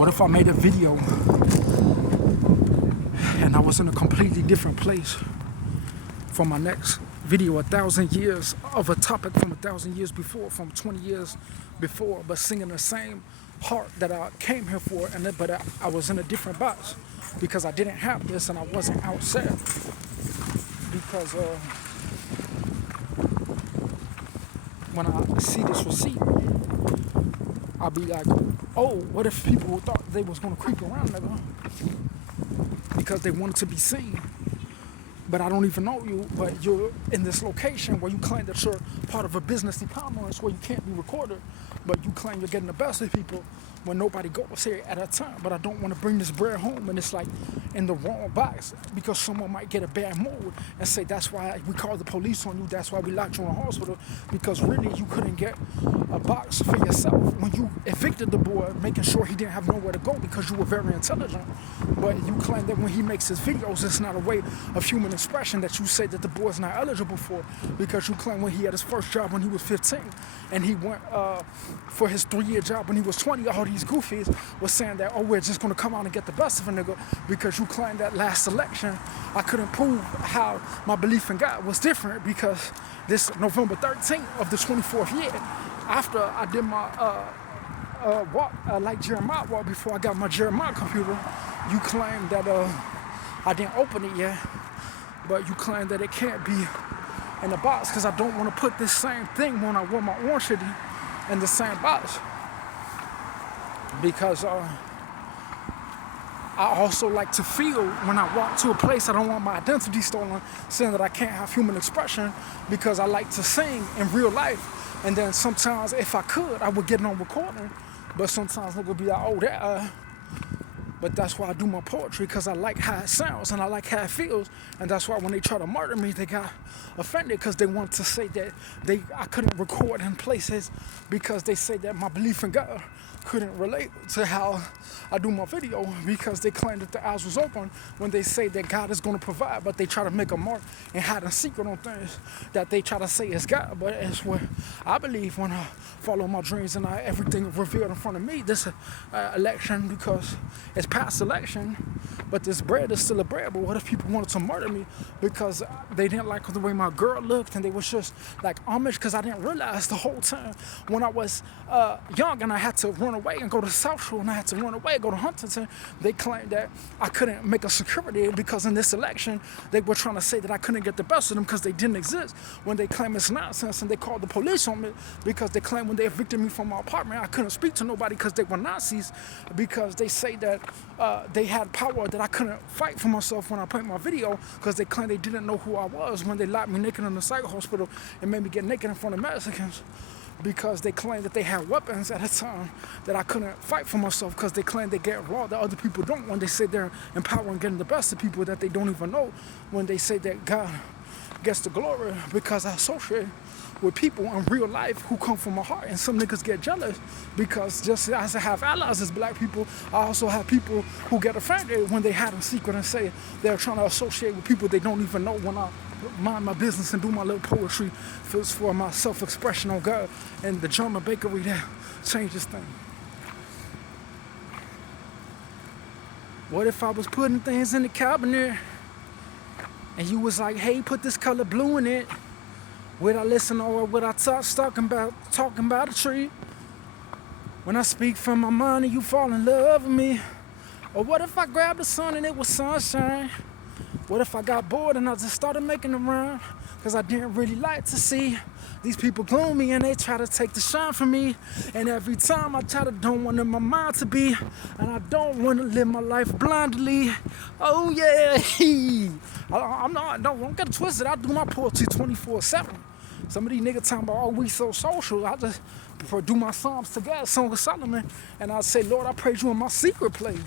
What if I made a video and I was in a completely different place for my next video, 1,000 years of a topic from 1,000 years before, from 20 years before, but singing the same heart that I came here for, but I was in a different box because I didn't have this and I wasn't outside. Because when I see this receipt, I'll be like, oh, what if people thought they was gonna creep around, nigga? Because they wanted to be seen. But I don't even know you, but you're in this location where you claim that you're part of a business e-commerce where you can't be recorded, but you claim you're getting the best of people when nobody goes here at a time. But I don't want to bring this bread home, and it's like in the wrong box because someone might get a bad mood and say that's why we called the police on you, that's why we locked you in the hospital, because really you couldn't get a box for yourself when you evicted the boy, making sure he didn't have nowhere to go because you were very intelligent. But you claim that when he makes his videos, it's not a way of human expression that you say that the boy's not eligible for, because you claim when he had his first job when he was 15 and he went for his 3-year job when he was 20, all these goofies were saying that, oh, we're just going to come out and get the best of a nigga, because you claim that last election I couldn't prove how my belief in God was different, because this November 13th of the 24th year, after I did my walk, like Jeremiah walk, before I got my Jeremiah computer, you claim that I didn't open it yet, but you claim that it can't be in the box because I don't want to put this same thing when I wear my orange hoodie in the same box. Because I also like to feel when I walk to a place, I don't want my identity stolen, saying that I can't have human expression, because I like to sing in real life. And then sometimes if I could, I would get it on recording, but sometimes it would be like, oh, that but that's why I do my poetry, because I like how it sounds and I like how it feels. And that's why when they try to murder me, they got offended because they want to say that I couldn't record in places because they say that my belief in God couldn't relate to how I do my video, because they claim that the eyes was open when they say that God is going to provide, but they try to make a mark and hide a secret on things that they try to say is God. But it's where I believe when I follow my dreams and everything revealed in front of me this election, because it's past election, but this bread is still a bread. But what if people wanted to murder me because they didn't like the way my girl looked and they was just like Amish? Because I didn't realize the whole time when I was young and I had to run away and go to South Shore and I had to run away, go to Huntington, they claimed that I couldn't make a security because in this election they were trying to say that I couldn't get the best of them because they didn't exist, when they claim it's nonsense. And they called the police on me because they claim when they evicted me from my apartment I couldn't speak to nobody because they were Nazis, because they say that they had power that I couldn't fight for myself when I played my video, because they claim they didn't know who I was when they locked me naked in the psych hospital and made me get naked in front of Mexicans, because they claimed that they had weapons at a time that I couldn't fight for myself, because they claim they get raw that other people don't, when they say they're empowering getting the best of people that they don't even know, when they say that God gets the glory, because I associate with people in real life who come from my heart. And some niggas get jealous because just as I have allies as black people, I also have people who get offended when they hide in secret and say they're trying to associate with people they don't even know, when I mind my business and do my little poetry for my self-expression on God and the German bakery that changes things. What if I was putting things in the cabinet and you was like, hey, put this color blue in it? Would I listen, or would I talking about a tree? When I speak from my mind and you fall in love with me? Or what if I grabbed the sun and it was sunshine? What if I got bored and I just started making them rhyme? Cause I didn't really like to see these people gloomy and they try to take the shine from me. And every time I try to don't want in my mind to be, and I don't want to live my life blindly. Oh yeah, don't get it twisted. I do my poetry 24/7. Some of these niggas talking about, oh, we so social. I just do my Psalms together, Song of Solomon, and I say, Lord, I praise you in my secret place.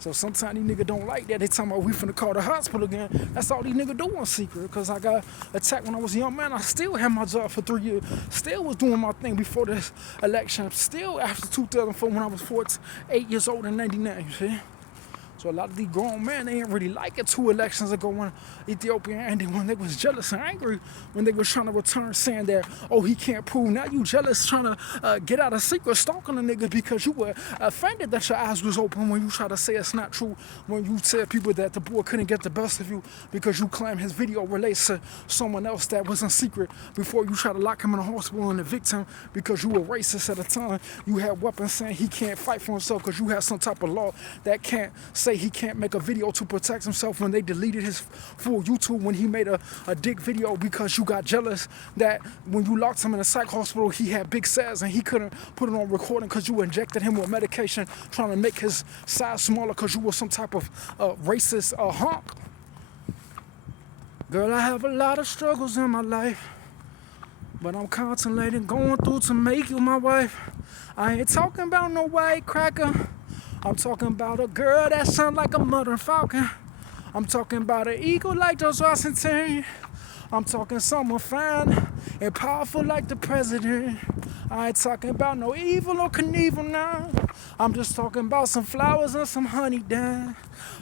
So sometimes these niggas don't like that. They talking about we finna call the hospital again. That's all these niggas do in secret, because I got attacked when I was a young man. I still had my job for 3 years. Still was doing my thing before this election. Still after 2004 when I was 8 years old in 99, you see? So a lot of these grown men, they ain't really like it 2 elections ago when Ethiopia ended, when they was jealous and angry, when they was trying to return, saying that, oh, he can't prove. Now you jealous, trying to get out of secret, stalking a nigga because you were offended that your eyes was open when you try to say it's not true, when you tell people that the boy couldn't get the best of you because you claim his video relates to someone else that was in secret before you try to lock him in a hospital and evict him because you were racist at the time. You had weapons saying he can't fight for himself because you had some type of law that can't say he can't make a video to protect himself when they deleted his full YouTube when he made a dick video because you got jealous that when you locked him in a psych hospital he had big size and he couldn't put it on recording because you injected him with medication trying to make his size smaller because you were some type of racist honk. Girl, I have a lot of struggles in my life, but I'm contemplating going through to make you my wife. I ain't talking about no white cracker. I'm talking about a girl that sounds like a mother falcon. I'm talking about an eagle like George Washington. I'm talking someone fine and powerful like the president. I ain't talking about no evil or Knievel now. I'm just talking about some flowers and some honey down.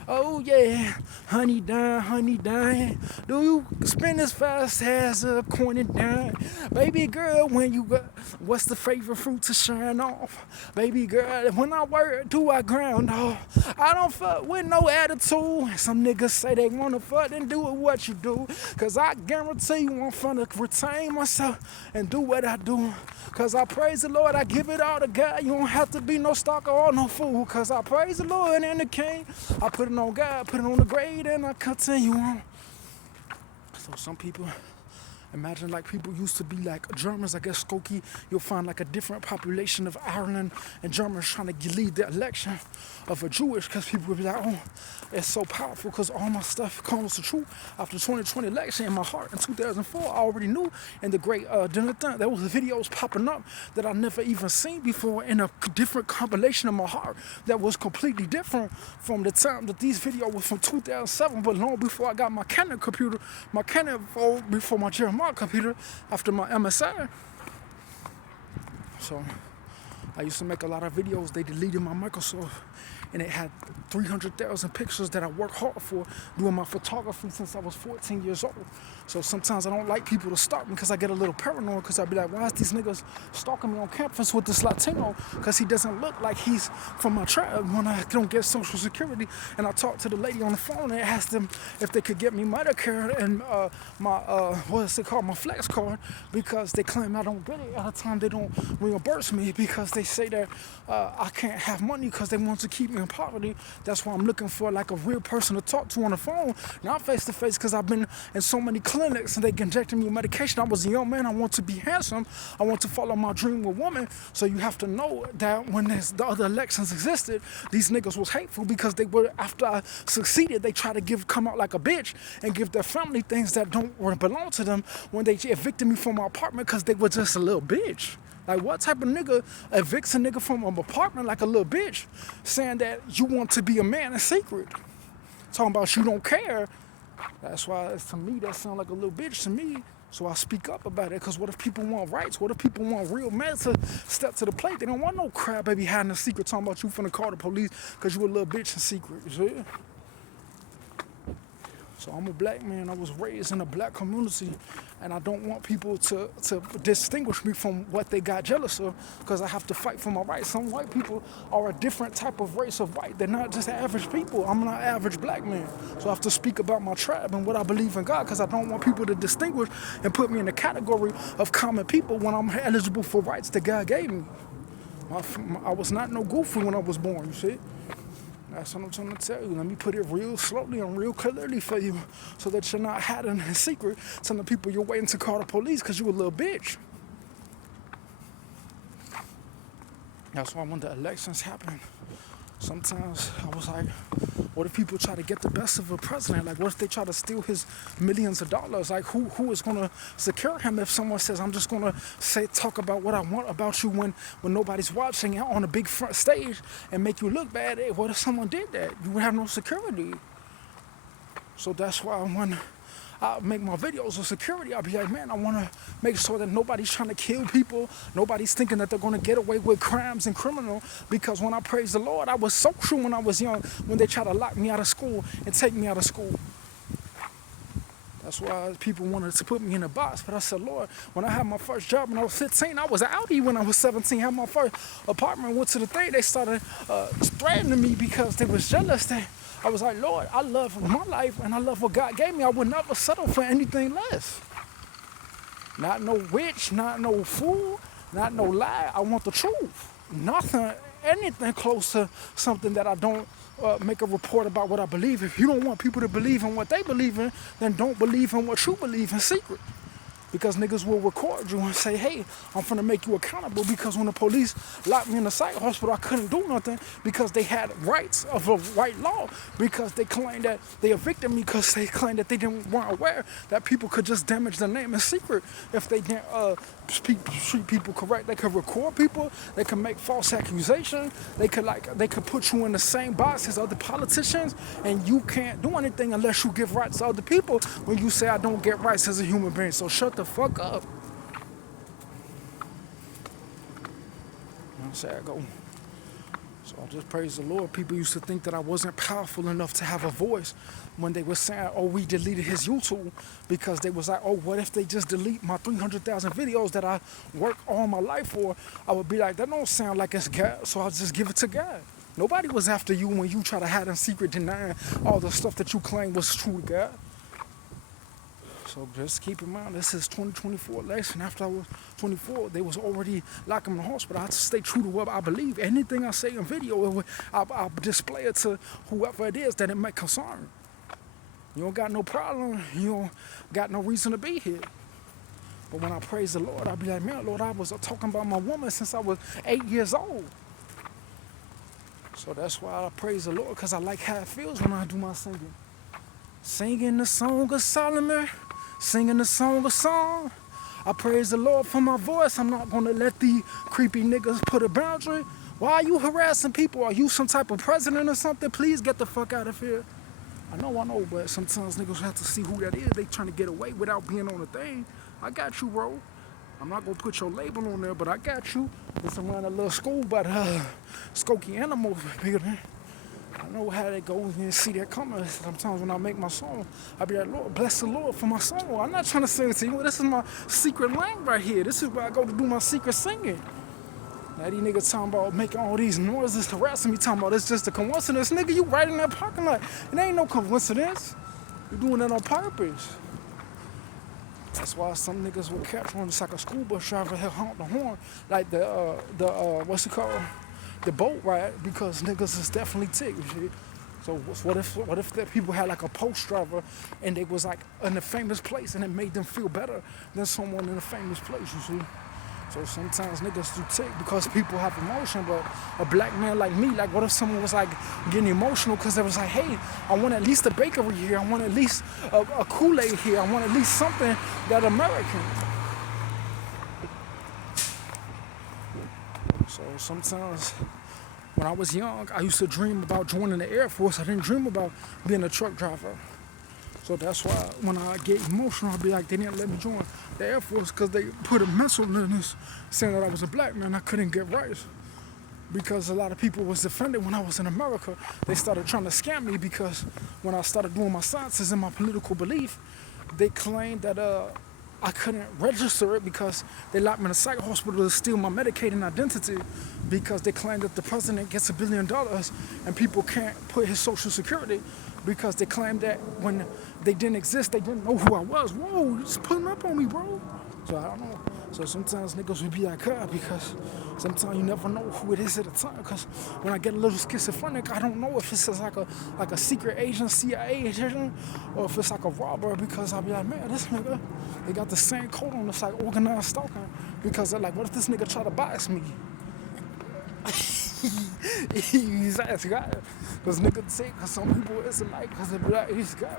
Oh yeah, honey down. Do you spin as fast as a coin and dime? Baby girl, when you got, what's the favorite fruit to shine off? Baby girl, when I work, do I ground off? I don't fuck with no attitude. Some niggas say they wanna fuck and do it what you do. Cause I guarantee you I'm finna retain myself and do what I do. Cause I praise the Lord, I give it all to God. You don't have to be no stalker or no fool. Cause I praise the Lord and the King. I put it on God, put it on the grade, and I continue on. So some people, imagine like people used to be like Germans, I guess Skokie, you'll find like a different population of Ireland and Germans trying to lead the election of a Jewish, because people would be like, oh, it's so powerful because all my stuff comes to truth. After 2020 election, in my heart in 2004, I already knew in the great dinner thing, there was videos popping up that I never even seen before in a different compilation of my heart that was completely different from the time that these videos were from 2007, but long before I got my Canon computer, my Canon phone, before my Jeremiah computer, after my MSI. So I used to make a lot of videos. They deleted my Microsoft and it had 300,000 pictures that I worked hard for doing my photography since I was 14 years old. So sometimes I don't like people to stalk me because I get a little paranoid because I'll be like, why is these niggas stalking me on campus with this Latino? Because he doesn't look like he's from my tribe when I don't get Social Security. And I talked to the lady on the phone and asked them if they could get me Medicare and my flex card, because they claim I don't get it at the time. They don't reimburse me because they say that I can't have money because they want to keep me in poverty. That's why I'm looking for like a real person to talk to on the phone, not face to face, because I've been in so many clinics and they injected me with medication. I was a young man. I want to be handsome. I want to follow my dream with women. So you have to know that when the other elections existed, these niggas was hateful because they were, after I succeeded, they try to come out like a bitch and give their family things that don't belong to them when they evicted me from my apartment because they were just a little bitch. Like, what type of nigga evicts a nigga from an apartment like a little bitch, saying that you want to be a man in secret, talking about you don't care? That's why, to me, that sounds like a little bitch to me. So I speak up about it, because what if people want rights? What if people want real men to step to the plate? They don't want no crybaby hiding a secret talking about you finna call the police because you a little bitch in secret, you see? So I'm a black man. I was raised in a black community, and I don't want people to distinguish me from what they got jealous of, because I have to fight for my rights. Some white people are a different type of race of white. They're not just average people. I'm not an average black man. So I have to speak about my tribe and what I believe in God, because I don't want people to distinguish and put me in the category of common people when I'm eligible for rights that God gave me. I was not no goofy when I was born, you see? That's what I'm trying to tell you. Let me put it real slowly and real clearly for you, so that you're not hiding in secret telling people you're waiting to call the police because you a little bitch. That's why when the elections happen, sometimes I was like, what if people try to get the best of a president? Like, what if they try to steal his millions of dollars? Like, who is going to secure him if someone says, I'm just going to talk about what I want about you when nobody's watching on a big front stage and make you look bad? Hey, what if someone did that? You would have no security. So that's why when I make my videos with security. I'll be like, man, I want to make sure that nobody's trying to kill people. Nobody's thinking that they're going to get away with crimes and criminal. Because when I praise the Lord, I was so true when I was young, when they tried to lock me out of school and take me out of school. That's why people wanted to put me in a box. But I said, Lord, when I had my first job when I was 15, I was an Audi when I was 17. Had my first apartment, went to the thing. They started threatening me because they was jealous. I was like, Lord, I love my life and I love what God gave me. I would never settle for anything less. Not no witch, not no fool, not no lie. I want the truth. Nothing, anything close to something that I don't make a report about what I believe. If you don't want people to believe in what they believe in, then don't believe in what you believe in secret. Because niggas will record you and say, hey, I'm finna make you accountable, because when the police locked me in the psych hospital, I couldn't do nothing because they had rights of a white law, because they claimed that they evicted me because they claimed that they weren't aware that people could just damage their name in secret if they didn't treat people correct. They could record people, they could make false accusations, they could put you in the same box as other politicians, and you can't do anything unless you give rights to other people when you say I don't get rights as a human being. So shut the fuck up. There I go. So I just praise the Lord. People used to think that I wasn't powerful enough to have a voice when they were saying, oh, we deleted his YouTube, because they was like, oh, what if they just delete my 300,000 videos that I worked all my life for? I would be like, that don't sound like it's God, so I'll just give it to God. Nobody was after you when you try to hide in secret, denying all the stuff that you claim was true to God. So just keep in mind, this is 2024 election. After I was 24, they was already locking me in the hospital. I had to stay true to what I believe. Anything I say in video, I'll display it to whoever it is that it may concern. You don't got no problem. You don't got no reason to be here. But when I praise the Lord, I'll be like, man, Lord, I was talking about my woman since I was 8 years old. So that's why I praise the Lord, because I like how it feels when I do my singing. Singing the song of Solomon. Singing the song of song. I praise the Lord for my voice. I'm not going to let the creepy niggas put a boundary. Why are you harassing people? Are you some type of president or something? Please get the fuck out of here. I know, but sometimes niggas have to see who that is. They trying to get away without being on the thing. I got you, bro. I'm not going to put your label on there, but I got you. It's around a little school, but Skokie Animals bigger than. I know how they go and see that coming. Sometimes when I make my song, I be like, Lord, bless the Lord for my song. I'm not trying to sing it to you. This is my secret lane right here. This is where I go to do my secret singing. Now these niggas talking about making all these noises, harassing me, talking about it's just a coincidence. Nigga, you right in that parking lot. It ain't no coincidence. You're doing that on purpose. That's why some niggas will catch one. It's like a school bus driver, he'll honk the horn, like what's it called? The boat ride, because niggas is definitely ticked. So what if the people had like a post driver and they was like in a famous place and it made them feel better than someone in a famous place, you see? So sometimes niggas do tick because people have emotion, but a black man like me, like what if someone was like getting emotional because they was like, hey, I want at least a bakery here, I want at least a Kool-Aid here, I want at least something that American. So sometimes when I was young, I used to dream about joining the Air Force. I didn't dream about being a truck driver. So that's why when I get emotional, I'll be like, they didn't let me join the Air Force because they put a mental illness saying that I was a black man. I couldn't get rights because a lot of people was offended when I was in America. They started trying to scam me because when I started doing my sciences and my political belief, they claimed that I couldn't register it because they locked me in a psych hospital to steal my Medicaid identity, because they claimed that the president gets $1 billion and people can't put his social security, because they claimed that when they didn't exist, they didn't know who I was. Whoa, you just putting up on me, bro. So I don't know. So sometimes niggas would be like, because sometimes you never know who it is at the time. Because when I get a little schizophrenic, I don't know if it's just like a secret agent, CIA agent, or if it's like a robber. Because I'll be like, man, this nigga, they got the same coat on. It's like organized stalking. Because they're like, what if this nigga try to box me? He's ass God. Because niggas tick, because some people isn't like, because they be like, he's God.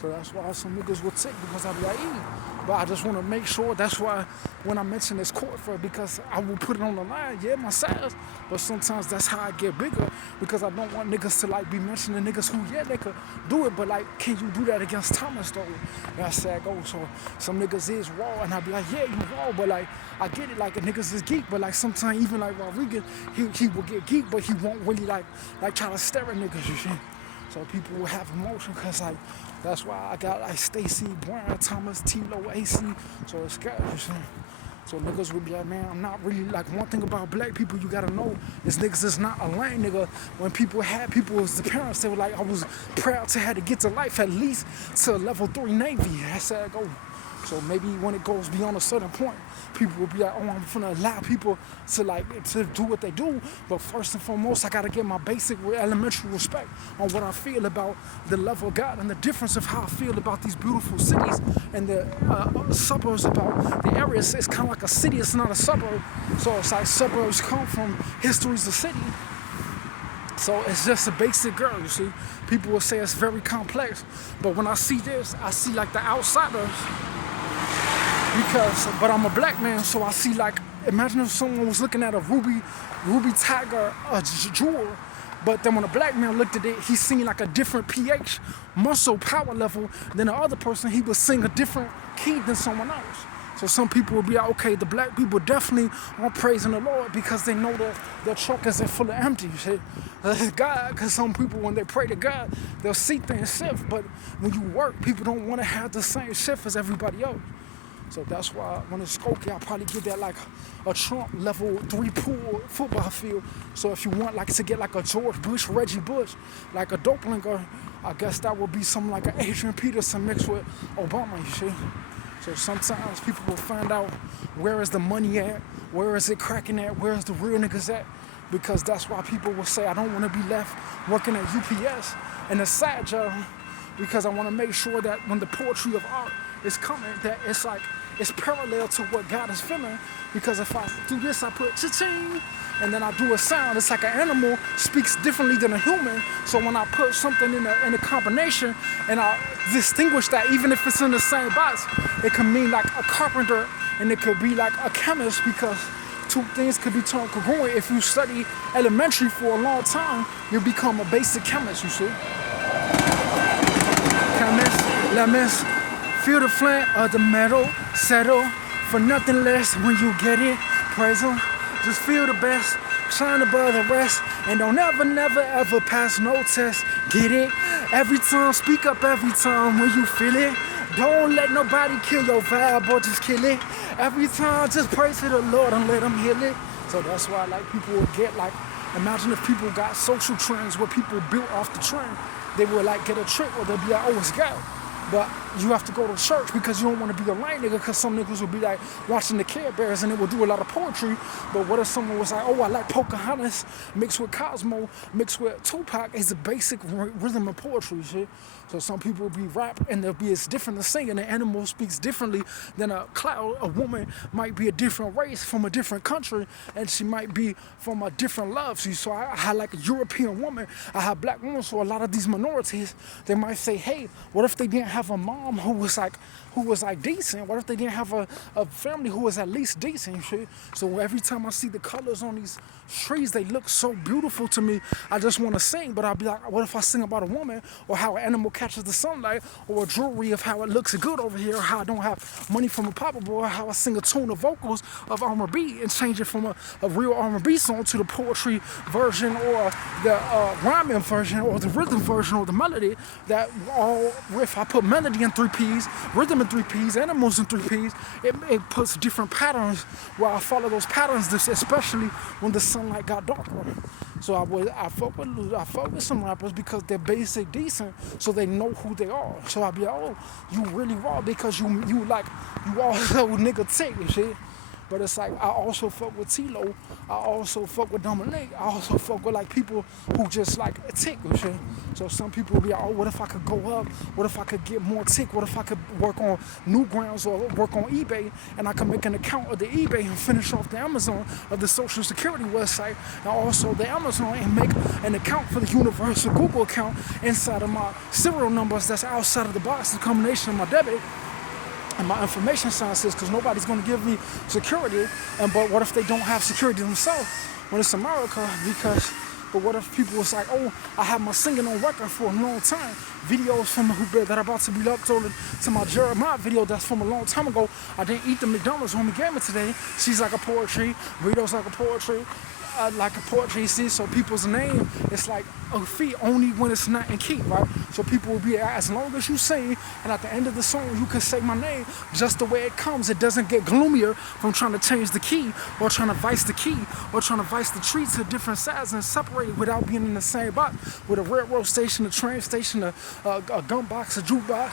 So that's why some niggas will tick, because I be like, But I just want to make sure. That's why when I mention this corporate, because I will put it on the line, yeah, my size. But sometimes that's how I get bigger, because I don't want niggas to like be mentioning niggas who, yeah, they could do it, but like, can you do that against Thomas though? That's how it goes. So some niggas is raw, and I be like, yeah, you raw, but like, I get it, like a niggas is geek, but like sometimes even like Rodriguez, he will get geek, but he won't really like try to stare at niggas, you see. So people will have emotion, cause like that's why I got like Stacy, Brian, Thomas, T-Lo, AC. So it's good, you see. So niggas would be like, man, I'm not really like, one thing about black people you gotta know is niggas is not a lane, nigga. When people had people as the parents, they were like, I was proud to have to get to life at least to level 3 Navy. That's how it goes. So maybe when it goes beyond a certain point, people will be like, oh, I'm gonna allow people to do what they do. But first and foremost, I gotta get my basic elementary respect on what I feel about the love of God and the difference of how I feel about these beautiful cities and the suburbs about the areas. It's kind of like a city, it's not a suburb. So it's like suburbs come from history's the city. So it's just a basic girl, you see. People will say it's very complex. But when I see this, I see like the outsiders. But I'm a black man, so I see like, imagine if someone was looking at a ruby tiger jewel, but then when a black man looked at it, he's seeing like a different pH, muscle power level than the other person. He was seeing a different key than someone else. So some people will be like, okay, the black people definitely are praising the Lord because they know that their truck isn't full of empty shit. God, because some people, when they pray to God, they'll see things shift. But when you work, people don't want to have the same shift as everybody else. So that's why when it's Skokie, I'll probably get that like a Trump level 3 pool football field. So if you want like to get like a George Bush, Reggie Bush, like a Doplinger, I guess that would be something like an Adrian Peterson mixed with Obama, you see. So sometimes people will find out where is the money at, where is it cracking at, where is the real niggas at, because that's why people will say, I don't want to be left working at UPS and a side job, because I want to make sure that when the poetry of art is coming, that it's like, it's parallel to what God is feeling, because if I do this, I put cha-ching, and then I do a sound, it's like an animal speaks differently than a human. So when I put something in a combination and I distinguish that, even if it's in the same box, it can mean like a carpenter and it could be like a chemist, because two things could be turned congruent. If you study elementary for a long time, you become a basic chemist, you see. Chemist, lemons, feel the flint of the metal, settle for nothing less when you get it, praise him. Just feel the best, shine above the rest, and don't ever, never, ever pass no test. Get it? Every time, speak up every time when you feel it. Don't let nobody kill your vibe or just kill it. Every time, just pray to the Lord and let him heal it. So that's why like people will get like, imagine if people got social trends where people built off the trend. They would like get a trick where they'll be like, oh, it's God. But you have to go to church because you don't want to be a lame nigga, because some niggas will be like watching the Care Bears and it will do a lot of poetry. But what if someone was like, oh, I like Pocahontas mixed with Cosmo, mixed with Tupac, is the basic rhythm of poetry shit. So some people will be rap and they'll be, it's different than singing. An animal speaks differently than a cloud. A woman might be a different race from a different country, and she might be from a different love. See, so I had like a European woman, I had black women. So a lot of these minorities, they might say, hey, what if they didn't have a mom who was like decent? What if they didn't have a family who was at least decent? Shit? So every time I see the colors on these trees, they look so beautiful to me. I just want to sing, but I'll be like, what if I sing about a woman, or how an animal catches the sunlight, or a jewelry of how it looks good over here, or how I don't have money from a papa boy, how I sing a tune of vocals of R&B and change it from a real R&B song to the poetry version, or the rhyming version, or the rhythm version, or the melody, that all, if I put melody in 3 P's, rhythm in 3 P's, animals in 3 P's, it puts different patterns where I follow those patterns, especially when the sunlight got darker. So I fuck with some rappers because they're basic decent, so they know who they are. So I'll be like, oh, you really raw because you also nigga tick and shit. But it's like, I also fuck with T-Lo, I also fuck with Dominique, I also fuck with like people who just like tick and shit. So some people will be like, oh, what if I could go up? What if I could get more tick? What if I could work on Newgrounds or work on eBay, and I can make an account of the eBay and finish off the Amazon of the Social Security website, and also the Amazon, and make an account for the universal Google account inside of my serial numbers that's outside of the box, the combination of my debit. and my information sciences, because nobody's going to give me security. But what if they don't have security themselves when it's America? But what if people was like, oh, I have my singing on record for a long time. Videos from that are about to be uploaded to my Jeremiah video that's from a long time ago. I didn't eat the McDonald's homie gave me today. She's like a poetry. Burritos like a poetry. Like a poetry, see, so people's name, it's like a fee only when it's not in key, right? So people will be, as long as you sing, and at the end of the song, you can say my name just the way it comes. It doesn't get gloomier from trying to change the key, or trying to vice the key, or trying to vice the tree to different sides and separate it without being in the same box. With a railroad station, a train station, a gun box, a jukebox.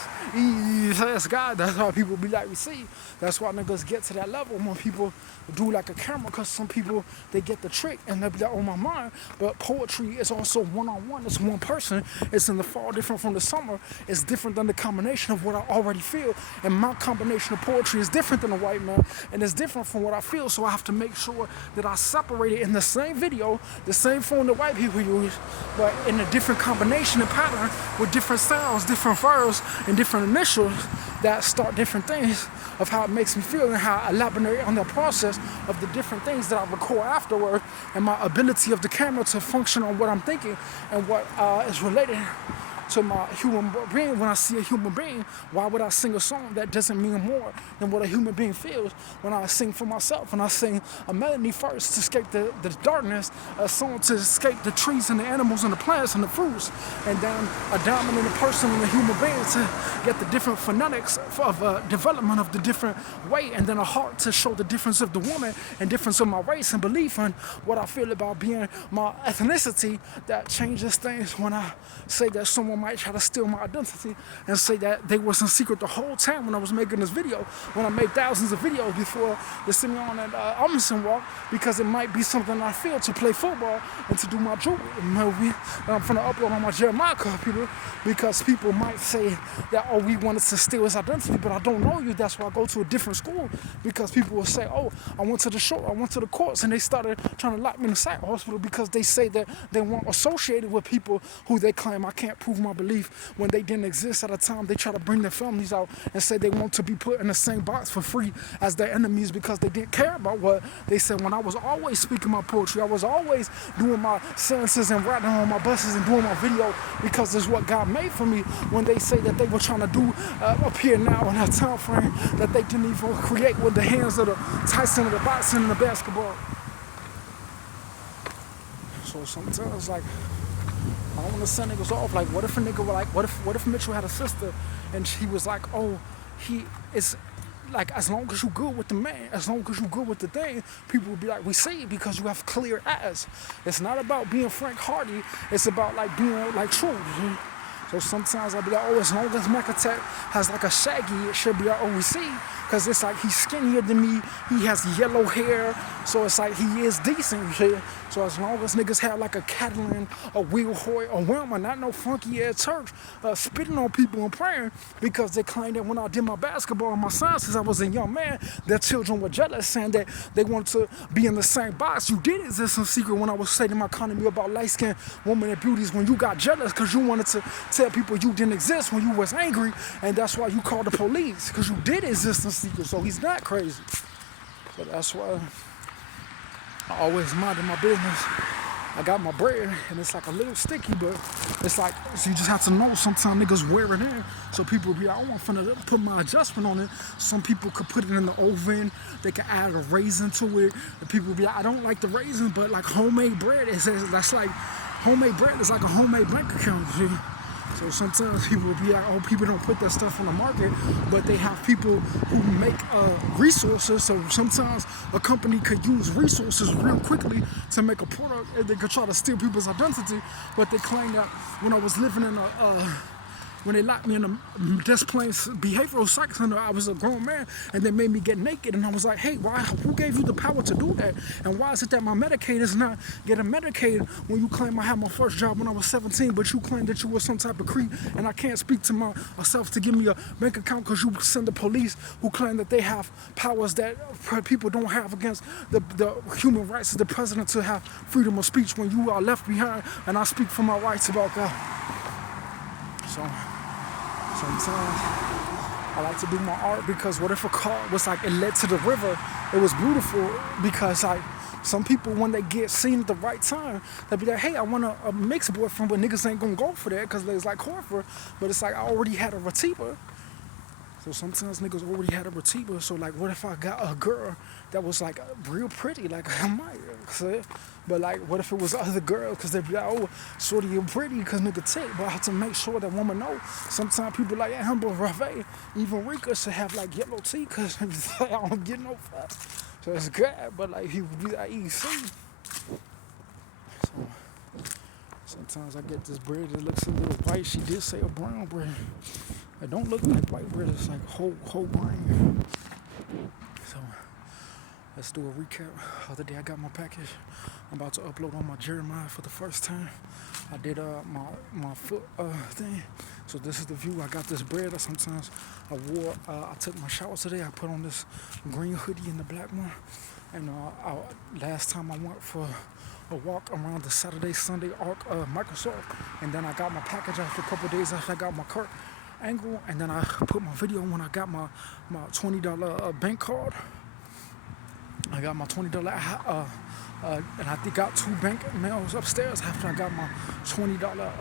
That's God. That's how people be like, we see. That's why niggas get to that level when people do like a camera, because some people, they get the trick and they'll be like, oh my mind. But poetry is also one-on-one. It's one person. It's in the fall, different from the summer. It's different than the combination of what I already feel. And my combination of poetry is different than a white man, and it's different from what I feel. So I have to make sure that I separate it in the same video, the same phone that white people use, but in a different combination and pattern with different sounds, different verbs, and different initials that start different things of how it makes me feel, and how I elaborate on that process of the different things that I record afterward, and my ability of the camera to function on what I'm thinking and what is related to my human being. When I see a human being, why would I sing a song that doesn't mean more than what a human being feels? When I sing for myself, when I sing a melody first to escape the darkness, a song to escape the trees and the animals and the plants and the fruits, and then a diamond in a person and a human being to get the different phonetics of development of the different way, and then a heart to show the difference of the woman and difference of my race and belief and what I feel about being my ethnicity. That changes things when I say that someone might try to steal my identity and say that they was in secret the whole time when I was making this video, when I made thousands of videos before the Simeon and Amundsen walk, because it might be something I feel to play football and to do my jewelry. I'm finna upload on my Jeremiah computer, because people might say that, oh, we wanted to steal his identity, but I don't know you. That's why I go to a different school, because people will say, oh, I went to the shore, I went to the courts, and they started trying to lock me in the psych hospital because they say that they weren't associated with people who they claim I can't prove my belief when they didn't exist at a time. They try to bring their families out and say they want to be put in the same box for free as their enemies because they didn't care about what they said. When I was always speaking my poetry, I was always doing my sentences and writing on my buses and doing my video, because it's what God made for me. When they say that they were trying to do up here now in that time frame that they didn't even create with the hands of the Tyson and the boxing and the basketball. So sometimes, like, I don't want to send niggas off. Like, what if a nigga were like, what if Mitchell had a sister and he was like, oh, he is like, as long as you good with the man, as long as you good with the thing, people will be like, we see, because you have clear eyes. It's not about being Frank Hardy. It's about like being like true. So sometimes I'll be like, oh, as long as Mechatech has like a shaggy, it should be like, oh, we see. Because it's like he's skinnier than me, he has yellow hair, so it's like he is decent shit. So as long as niggas have like a Catalan, a Will Hoy, a Wilma, not no funky ass church, spitting on people and praying, because they claim that when I did my basketball and my sciences, I was a young man, their children were jealous, saying that they wanted to be in the same box. You did exist in secret when I was saying my economy about light-skinned women and beauties, when you got jealous because you wanted to tell people you didn't exist when you was angry, and that's why you called the police, because you did exist in secret. So he's not crazy. But that's why I always minded my business. I got my bread, and it's like a little sticky, but it's like, so you just have to know sometimes niggas wear it in. So people be like, oh, I'm finna put my adjustment on it. Some people could put it in the oven. They could add a raisin to it. And people be like, I don't like the raisin, but like homemade bread, that's like, homemade bread is like a homemade bank account. See? So sometimes people will be like, oh, people don't put that stuff on the market, but they have people who make resources. So sometimes a company could use resources real quickly to make a product, and they could try to steal people's identity. But they claim that when I was living in when they locked me in a displaced behavioral psych center, I was a grown man, and they made me get naked, and I was like, hey, who gave you the power to do that? And why is it that my Medicaid is not getting Medicaid when you claim I had my first job when I was 17, but you claim that you were some type of creep, and I can't speak to myself to give me a bank account because you send the police who claim that they have powers that people don't have against the human rights of the president to have freedom of speech when you are left behind, and I speak for my rights about God. So sometimes I like to do my art because what if a car was like it led to the river? It was beautiful because like some people when they get seen at the right time, they'll be like, hey, I want a mixed boyfriend, but niggas ain't gonna go for that because it's like corporate. But it's like I already had a Retiba. So sometimes niggas already had a Retiba. So like, what if I got a girl that was like real pretty? Like I might say, but like, what if it was other girls? Because they'd be like, oh, shorty, you're pretty, because nigga take. But I have to make sure that woman know. Sometimes people like Amber Rave, even Rika should have like yellow teeth, because I don't get no fat. So it's good. But like, he would be like EC. So sometimes I get this bread that looks a little white. She did say a brown bread. It don't look like white bread. It's like whole grain. So let's do a recap. The other day I got my package. I'm about to upload on my Jeremiah for the first time. I did my foot thing. So this is the view. I got this bread. Sometimes I took my shower today. I put on this green hoodie and the black one. And last time I went for a walk around the Saturday Sunday arc Microsoft, and then I got my package after a couple of days after I got my cart angle, and then I put my video when I got my $20 bank card. I got my $20 and I got 2 bank mails upstairs after I got my $20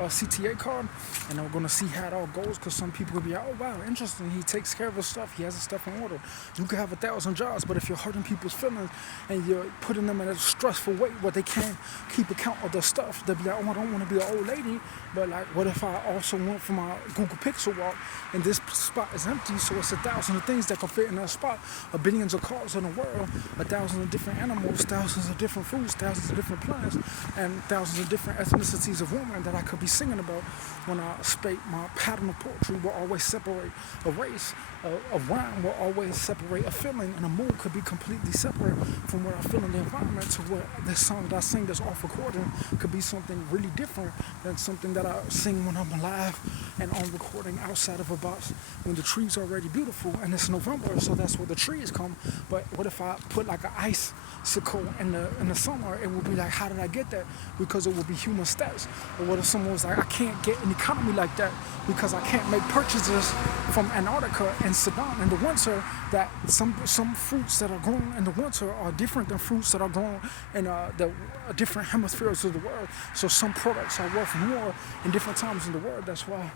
CTA card, and I'm gonna see how it all goes, because some people will be like, oh wow, interesting, he takes care of his stuff, he has his stuff in order. You can have 1,000 jobs, but if you're hurting people's feelings and you're putting them in a stressful way where they can't keep account of their stuff, they'll be like, oh, I don't want to be an old lady, but like, what if I also went for my Google Pixel walk and this spot is empty, so it's 1,000 of things that can fit in that spot, billions of cars in the world, 1,000 of different animals, thousands of different foods, thousands of different plants, and thousands of different ethnicities of women that I could be singing about. When I spake, my pattern of poetry will always separate a race, a rhyme will always separate a feeling, and a mood could be completely separate from what I feel in the environment to what this song that I sing that's off recording could be something really different than something that I sing when I'm alive and on recording outside of a box when the trees are already beautiful and it's November, so that's where the trees come. But what if I put like an icicle in the summer? It would be like, how did I get that? Because it would be human stats. Or what if someone was like, I can't get an economy like that because I can't make purchases from Antarctica and Sudan in the winter, that some fruits that are grown in the winter are different than fruits that are grown in the different hemispheres of the world. So some products are worth more in different times in the world. That's why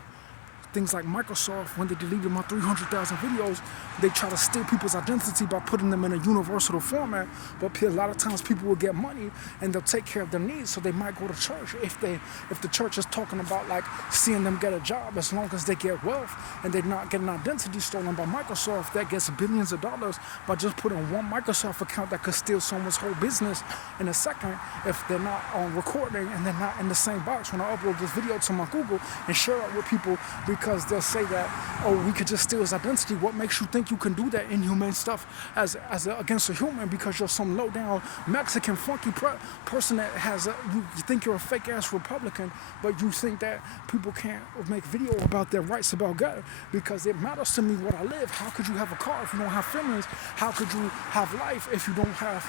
things like Microsoft, when they deleted my 300,000 videos, they try to steal people's identity by putting them in a universal format. But a lot of times people will get money and they'll take care of their needs, so they might go to church if the church is talking about like seeing them get a job. As long as they get wealth and they're not getting identity stolen by Microsoft, that gets billions of dollars by just putting one Microsoft account that could steal someone's whole business in a second if they're not on recording and they're not in the same box when I upload this video to my Google and share it with people. Because they'll say that, oh, we could just steal his identity. What makes you think you can do that inhumane stuff against a human because you're some low-down Mexican funky person that has you think you're a fake-ass Republican, but you think that people can't make video about their rights about God because it matters to me what I live. How could you have a car if you don't have feelings? How could you have life if you don't have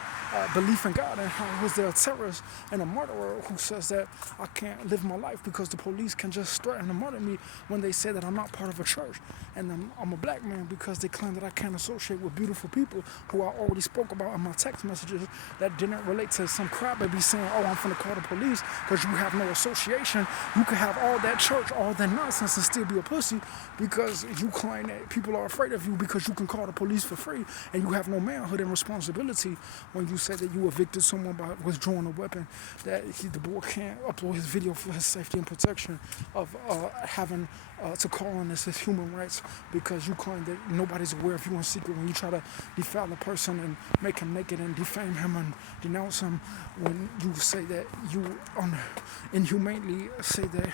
belief in God? And how was there a terrorist and a murderer who says that I can't live my life because the police can just threaten to murder me when they say that I'm not part of a church, and I'm a black man because they claim that I can't associate with beautiful people who I already spoke about in my text messages that didn't relate to some crybaby saying, oh, I'm finna call the police because you have no association. You can have all that church, all that nonsense, and still be a pussy because you claim that people are afraid of you because you can call the police for free and you have no manhood and responsibility when you say that you evicted someone by withdrawing a weapon, that the boy can't upload his video for his safety and protection of having to call on this as human rights because you claim that nobody's aware of you in secret when you try to defile a person and make him naked and defame him and denounce him, when you say that you inhumanely say that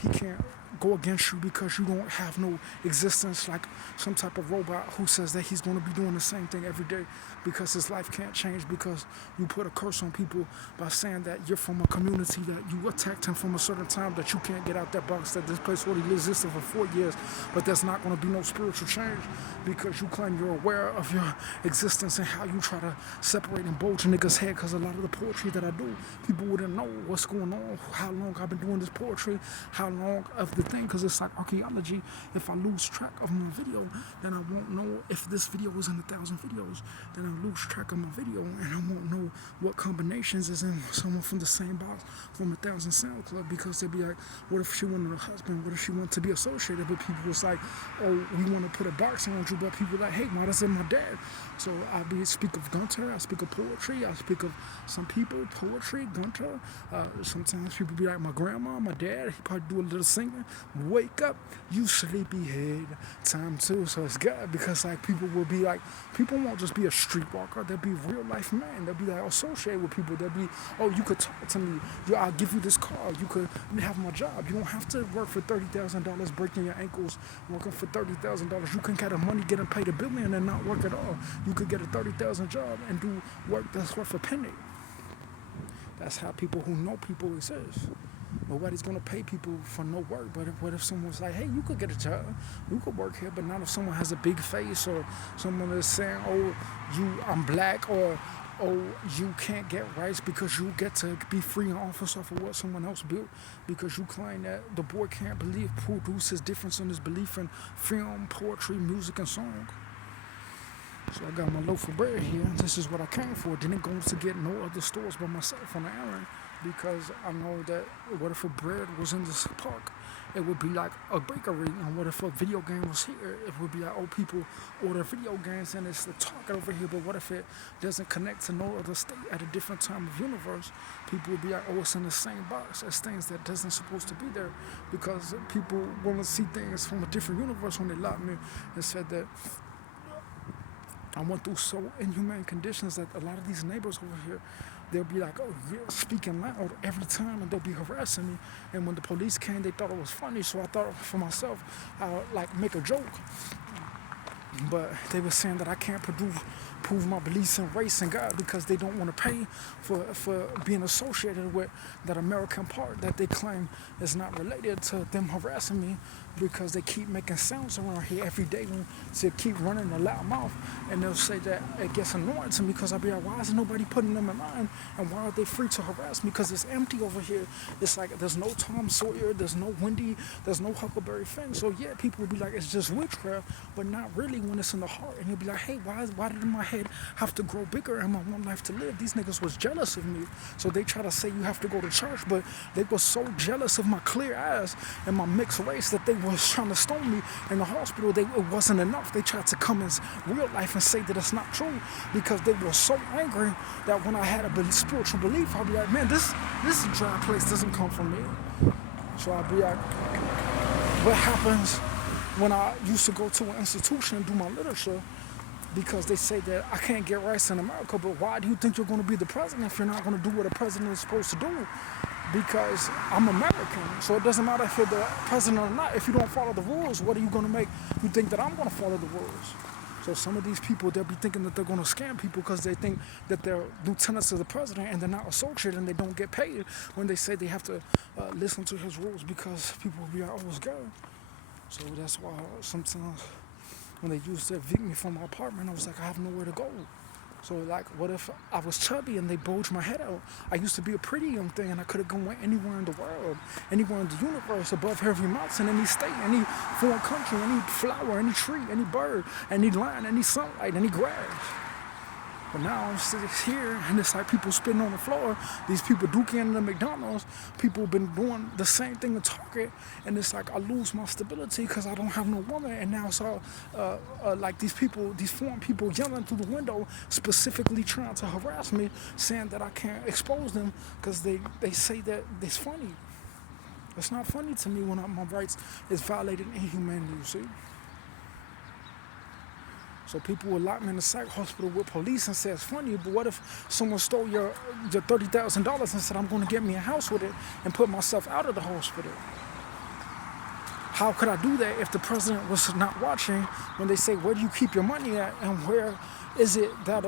he can't go against you because you don't have no existence, like some type of robot who says that he's going to be doing the same thing every day because his life can't change because you put a curse on people by saying that you're from a community that you attacked him from a certain time, that you can't get out that box, that this place already existed for 4 years, but there's not going to be no spiritual change because you claim you're aware of your existence and how you try to separate and bulge a nigga's head. Because a lot of the poetry that I do, people wouldn't know what's going on, how long I've been doing this poetry, how long of the thing, because it's like archaeology. If I lose track of my video, then I won't know if this video is in 1,000 videos. Then I lose track of my video, and I won't know what combinations is in someone from the same box from 1,000 Sound Club, because they'll be like, what if she wanted a husband? What if she wanted to be associated with people? It's like, oh, we want to put a box on you, but people like, hey, why does it my dad? So I speak of Gunter, I speak of poetry, I speak of some people, poetry, Gunter. Sometimes people be like my grandma, my dad, he probably do a little singing. Wake up, you sleepyhead. Time too, so it's good, because like people will be like, people won't just be a streetwalker, they'll be real life man. They'll be like associated with people. They'll be, oh, you could talk to me. I'll give you this car. You could have my job. You don't have to work for $30,000 breaking your ankles, working for $30,000. You can get the money getting paid $1 billion and not work at all. You could get a $30,000 job and do work that's worth a penny. That's how people who know people exist. Nobody's gonna pay people for no work. But what if someone's like, hey, you could get a job, you could work here, but not if someone has a big face, or someone is saying, oh, I'm black, or oh, you can't get rights because you get to be free in office off of what someone else built, because you claim that the boy can't produce his difference in his belief in film, poetry, music, and song. So I got my loaf of bread here. This is what I came for. Didn't go to get no other stores by myself on the errand, because I know that what if a bread was in this park? It would be like a bakery. And what if a video game was here? It would be like, oh, people order video games and it's the target over here. But what if it doesn't connect to no other state at a different time of universe? People would be like, oh, it's in the same box as things that doesn't supposed to be there, because people want to see things from a different universe. When they locked me and said that I went through so inhumane conditions that a lot of these neighbors over here, they'll be like, oh, you're speaking loud every time, and they'll be harassing me. And when the police came, they thought it was funny, so I thought for myself, I'll like make a joke. But they were saying that I can't prove my beliefs in race and God, because they don't want to pay for being associated with that American part that they claim is not related to them harassing me, because they keep making sounds around here every day to keep running a loud mouth. And they'll say that it gets annoying to me, because I'll be like, why is nobody putting them in line, and why are they free to harass me? Because it's empty over here. It's like there's no Tom Sawyer, there's no Wendy, there's no Huckleberry Finn. So yeah, people will be like, it's just witchcraft, but not really when it's in the heart. And you'll be like, hey, why did my head have to grow bigger and my one life to live? These niggas was jealous of me. So they try to say you have to go to church, but they were so jealous of my clear eyes and my mixed race that they was trying to stone me in the hospital. It wasn't enough. They tried to come in real life and say that it's not true, because they were so angry that when I had a spiritual belief, I'd be like, man, this dry place doesn't come from me. So I'd be like, what happens when I used to go to an institution and do my literature, because they say that I can't get rights in America, but why do you think you're going to be the president if you're not going to do what a president is supposed to do? Because I'm American, so it doesn't matter if you're the president or not. If you don't follow the rules, what are you going to make you think that I'm going to follow the rules? So some of these people, they'll be thinking that they're going to scam people because they think that they're lieutenants of the president and they're not associated and they don't get paid, when they say they have to listen to his rules, because people will be like, oh, it's good. So that's why sometimes when they used to evict me from my apartment, I was like, I have nowhere to go. So like, what if I was chubby and they bulged my head out? I used to be a pretty young thing, and I could have gone anywhere in the world, anywhere in the universe, above every mountain, any state, any foreign country, any flower, any tree, any bird, any line, any sunlight, any grass. But now I'm sitting here, and it's like people spitting on the floor. These people duking in the McDonald's. People have been doing the same thing at Target, and it's like I lose my stability because I don't have no woman. And now it's all like these people, these foreign people yelling through the window, specifically trying to harass me, saying that I can't expose them because they say that it's funny. It's not funny to me when my rights is violated inhumanely, you see. So people will lock me in the psych hospital with police and say it's funny, but what if someone stole your $30,000 and said, I'm going to get me a house with it and put myself out of the hospital? How could I do that if the president was not watching, when they say, where do you keep your money at, and where is it that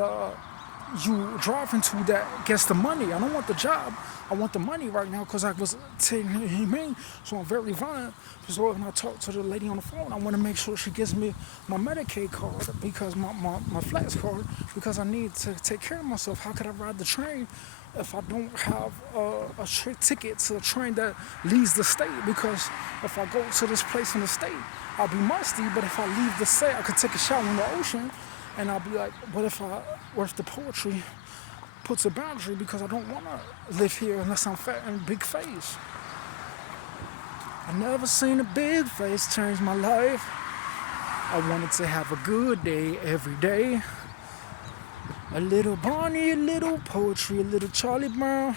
you driving to that gets the money? I don't want the job. I want the money right now because I was taking him, so I'm very violent. So when I talk to the lady on the phone, I want to make sure she gives me my Medicaid card, because my flex card, because I need to take care of myself. How could I ride the train if I don't have a ticket to a train that leaves the state, because if I go to this place in the state, I'll be musty. But if I leave the state, I could take a shower in the ocean, and I'll be like, what if the poetry puts a boundary because I don't want to live here unless I'm fat and big face. I never seen a big face change my life. I wanted to have a good day every day. A little Barney, a little poetry, a little Charlie Brown,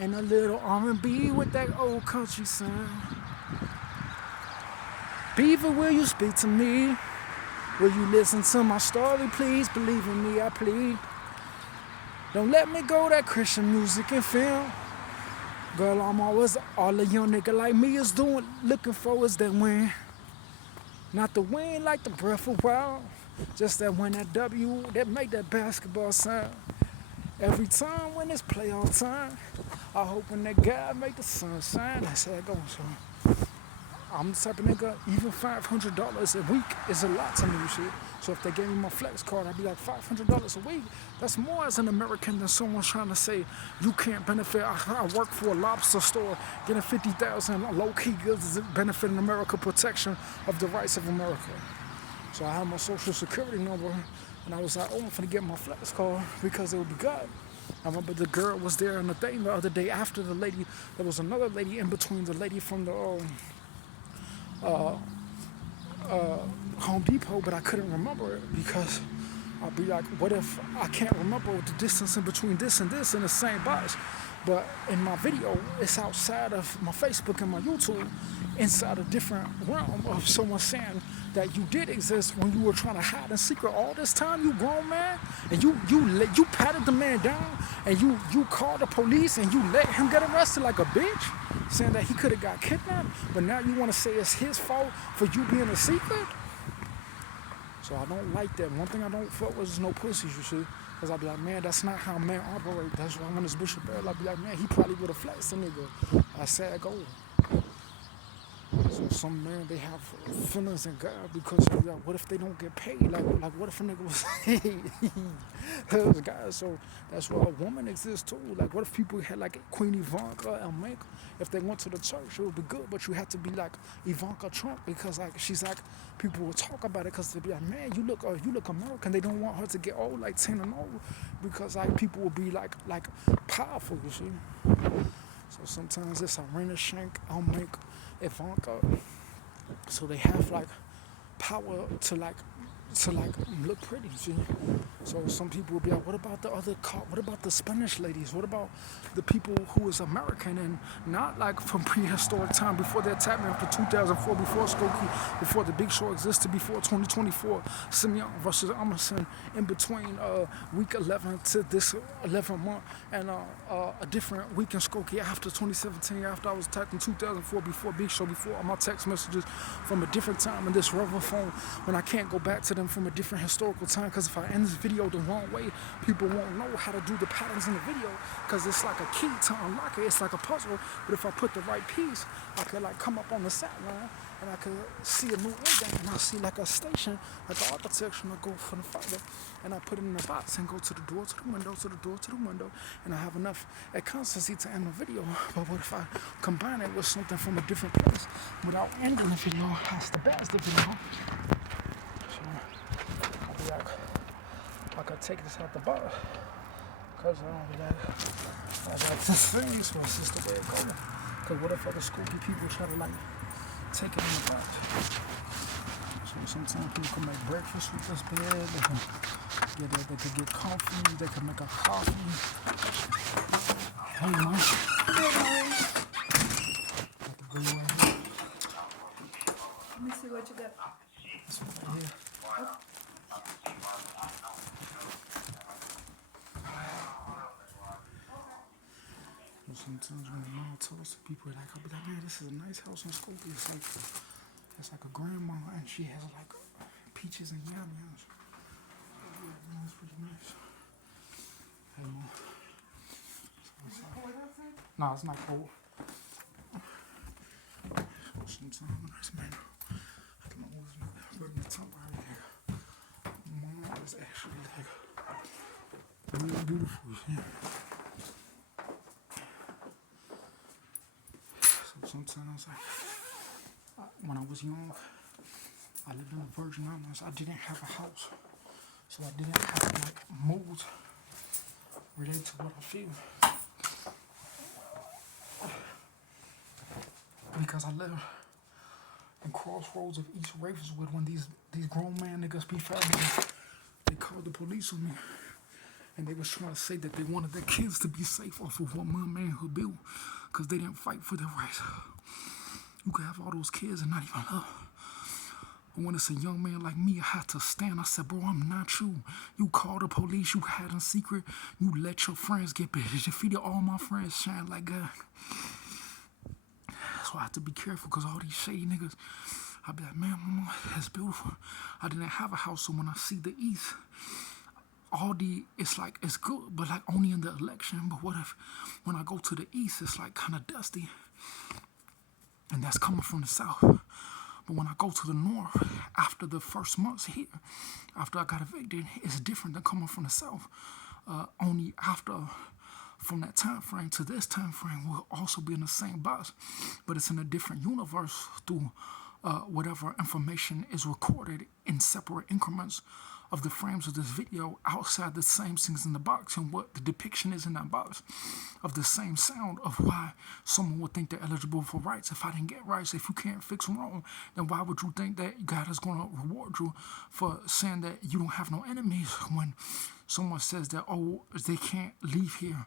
and a little R&B with that old country sound. Beaver, will you speak to me? Will you listen to my story, please? Believe in me, I plead. Don't let me go that Christian music and film. Girl, I'm always all a young nigga like me is doing, looking for is that win. Not the win like the breath of wild, just that win, that W, that make that basketball sound. Every time when it's playoff time, I hope when that guy make the sun shine. That's how it goes, so. I'm the type of nigga, even $500 a week is a lot to me, you see. So if they gave me my flex card, I'd be like, $500 a week? That's more as an American than someone trying to say, you can't benefit. I work for a lobster store, getting $50,000 low-key goods is benefiting America, protection of the rights of America. So I had my social security number, and I was like, oh, I'm finna get my flex card because it would be good. I remember the girl was there in the thing the other day after the lady. There was another lady in between the lady from the Home Depot, but I couldn't remember it because I'll be like, what if I can't remember the distance in between this and this in the same box? But in my video, it's outside of my Facebook and my YouTube, inside a different realm of someone saying that you did exist when you were trying to hide in secret all this time, you grown man, and you patted the man down, and you called the police and you let him get arrested like a bitch, saying that he could have got kidnapped, but now you want to say it's his fault for you being a secret? So I don't like that. One thing I don't fuck with is no pussies, you see. Because I'll be like, man, that's not how men operate. That's why when it's Bishop Barrel, I'll be like, man, he probably would have flexed a nigga. I said go. So some men, they have feelings in God because they're like, what if they don't get paid? Like what if a nigga was those guys? So that's why a woman exists too. Like what if people had like Queen Ivanka and Mike? If they went to the church, it would be good, but you have to be like Ivanka Trump because like she's like, people will talk about it because they'll be like, man, you look American. They don't want her to get old, like 10 and old, because like people will be like powerful, you see. So sometimes it's Irina Shank, Mike, Ivanka. So they have like power to look pretty, see? So some people will be like, what about the other what about the Spanish ladies? What about the people who is American and not like from prehistoric time, before the attack after 2004, before Skokie, before the Big Show existed, before 2024, Simeon versus Emerson, in between week 11 to this 11th month, and a different week in Skokie after 2017, after I was attacked in 2004, before Big Show, before all my text messages from a different time in this rubber phone, when I can't go back to them from a different historical time, because if I end this video the wrong way, people won't know how to do the patterns in the video, because it's like a key to unlock it. It's like a puzzle, but if I put the right piece, I could like come up on the sideline and I could see a new ending, and I see like a station, like an architecture, and I go for the fiber, and I put it in a box and go to the door, to the window, to the door, to the window, and I have enough consistency to end the video. But what if I combine it with something from a different place without ending the video? That's the best the video. I'll be like, I could take this out the box, because I'll be like, I like this thing, so it's just the way it goes. Because what if other Skokie people try to like take it in the box? So sometimes people can make breakfast with this bread, they can get coffee, they can make a coffee. Hey, man. Let me see what you got. This one right here. Sometimes when mom talks to people, like I'll be like, man, this is a nice house in Skokie. It's like a grandma, and she has like peaches and yams. Yeah, it's pretty nice. Hey, mom. No, it's not cold. Sometimes, man, I can always bring the tongue right here. Mom is actually like really beautiful. Yeah. sometimes, like, when I was young, I lived in the Virgin Islands. I didn't have a house, so I didn't have like moods related to what I feel because I live in crossroads of East Ravenswood when these grown man niggas be fighting. They called the police on me, and they was trying to say that they wanted their kids to be safe off of what my manhood built, because they didn't fight for their rights. You could have all those kids and not even love. But when it's a young man like me, I had to stand. I said, bro, I'm not you. You called the police, you had in secret, you let your friends get big. You defeated all my friends shine like God. So I have to be careful because all these shady niggas, I'll be like, man, mama, that's beautiful. I didn't have a house, so when I see the East, it's like, it's good, but like only in the election. But what if when I go to the East, it's like kind of dusty? And that's coming from the South. But when I go to the North, after the first months here, after I got evicted, it's different than coming from the South. Only after, from that time frame to this time frame, we'll also be in the same box, but it's in a different universe through whatever information is recorded in separate increments of the frames of this video outside the same things in the box and what the depiction is in that box of the same sound of why someone would think they're eligible for rights. If I didn't get rights, if you can't fix wrong, then why would you think that God is going to reward you for saying that you don't have no enemies when someone says that, oh, they can't leave here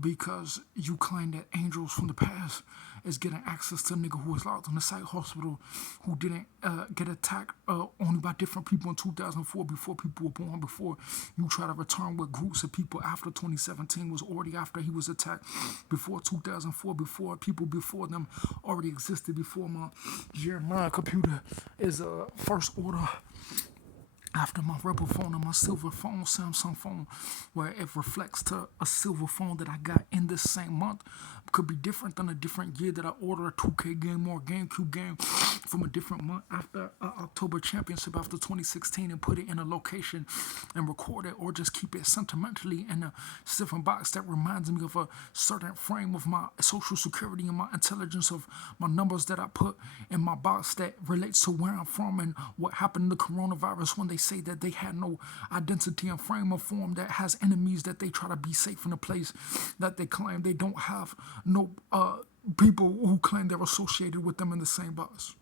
because you claim that angels from the past is getting access to a nigga who was locked in the psych hospital who didn't get attacked only by different people in 2004 before people were born, before you try to return with groups of people after 2017 was already after he was attacked, before 2004, before people before them already existed, before my Jeremiah computer is first order. After my Rebel phone and my silver phone, Samsung phone, where it reflects to a silver phone that I got in this same month, could be different than a different year that I ordered a 2K game or a GameCube game from a different month after October Championship after 2016 and put it in a location and record it, or just keep it sentimentally in a different box that reminds me of a certain frame of my social security and my intelligence of my numbers that I put in my box that relates to where I'm from and what happened in the coronavirus when they say that they had no identity and frame of form, that has enemies, that they try to be safe in a place that they claim they don't have no people who claim they're associated with them in the same box.